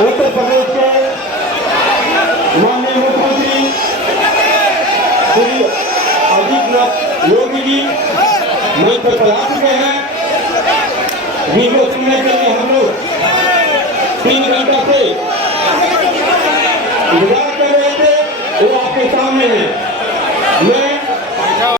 उत्तर प्रदेश के माननीय मुख्यमंत्री श्री आदित्यनाथ योगी जी मंच पर आ चुके हैं। वीडियो सुनने के लिए हम लोग 3 घंटा से इंतजार कर रहे थे, वो आपके सामने है।